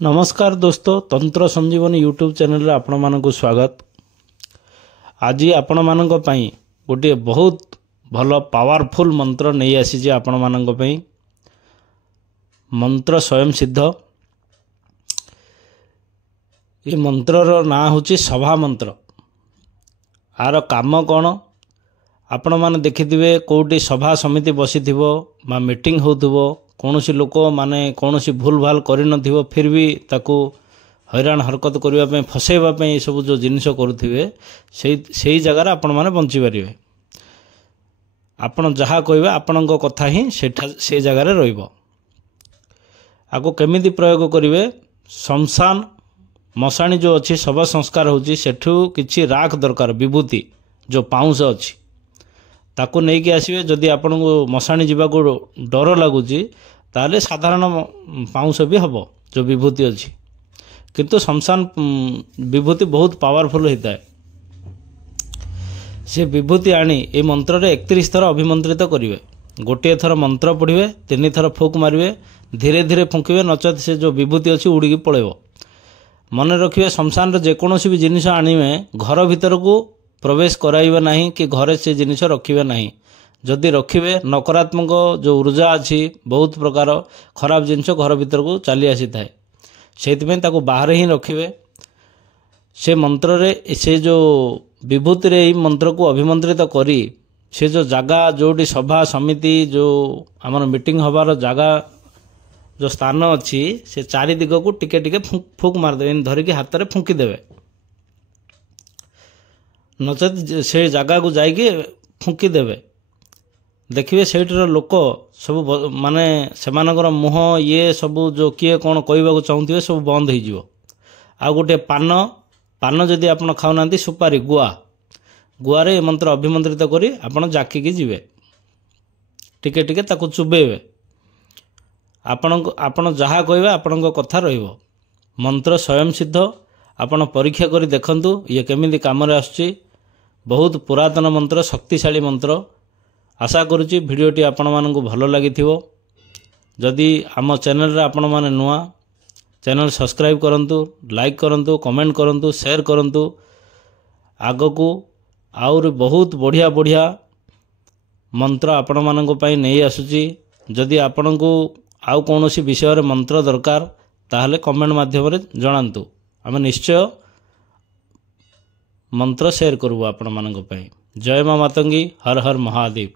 नमस्कार दोस्तों, तंत्र संजीवनी यूट्यूब चैनल रे आपण मानक स्वागत। आज आपण मानक पई गोटे बहुत भल पावरफुल मंत्र नहीं आसी आपण मानक पई। मंत्र स्वयं सिद्ध। ये मंत्र रो ना होची सभा मंत्र। आर काम कौन आपण माने देखिथिबे कोटी सभा समिति बसिथिबो बा मीटिंग होथुबो, कौन सी लोक माने कौन सी भूल भाल कर न फिर भी ताकू हैरान हरकत करने फसैवाई सब जो जिनस करुवे से जगार आपण मैंने बंची पारे। आपण जहाँ कहे आपण कथा ही से जगार रको केमी प्रयोग करेंगे। शमशान मशाणी जो अच्छी शव संस्कार होची सेठू किछि राख दरकार, विभूति जो पाउंस अच्छी ताकू नहीं कि आसवे। जदि आपण को मशाणी जावाक डर लगुच ताले साधारण पाउंस भी हम जो विभूति अच्छी, किंतु शमशान विभूति बहुत पावरफुल होता है। से विभूति आनी ए मंत्र रे 31 थर अभिमंत्रित करेंगे। गोटे थर मंत्र पढ़े, 3 थर फूक मारे, धीरे धीरे फुंकवे, नचत से जो विभूति अच्छी उड़ी पड़ेब। मन रखिए शमशान रे जेकोसी भी जिनिस आनिवे घर भीतर को प्रवेश कराइबे नहीं कि घरे से जिनिस रखिबे नहीं। जदि रखिबे नकारात्मक जो ऊर्जा अच्छी बहुत प्रकार खराब जिनिस घर भीतर को चली आसी थाए, सेतिमें ताको बाहर ही रखिबे। से मंत्र रे से जो विभूति रे मंत्र को अभिमंत्रित करी से जो जगह जोटी सभा समिति जो आमर मीटिंग हबार जगह जो स्थान अच्छी से चारि दिग को टिके टिके फूक मारदे, धरिकी हाथ में फुंकीदेवे। नचेत से जगह को जाइए फुंकीदेवे। देखिए सेठर लोक सब माने सेमानकर मुह ये सब जो किए कौन कहवाक चाहूे सब बंद हो। आ गोटे पान पान जदि आप खाऊना सुपारी गुआरे मंत्र अभिमंत्रित करी आपड़ जाकिकी जीवे, टिके टिके ताकू चुबेबे। आपण जहाँ कहे आपण कथा रहिबो। मंत्र स्वयं सिद्ध। आपण परीक्षा करी देखंतु ये केमिति काम रे आसुची। बहुत पुरातन मंत्र, शक्तिशाली मंत्र। आशा करुच्ची भिडटी आपण मानकु भल लगी। जदि आम चैनल रे आपण माने नुआ, चैनल सब्सक्राइब करंतु, लाइक करंतु, कमेंट करंतु, शेयर करंतु। आगकू आउर बहुत बढ़िया बढ़िया मंत्र आपण मानक पई नहीं आसुची। जदि आपणको आउ कौनसी विषय रे मंत्र दरकार ताहले कमेंट माध्यम रे जणांतु। आमे निश्चय मंत्र शेयर करूँ आपण मानक पई। जय मां मातंगी। हर हर महादेव।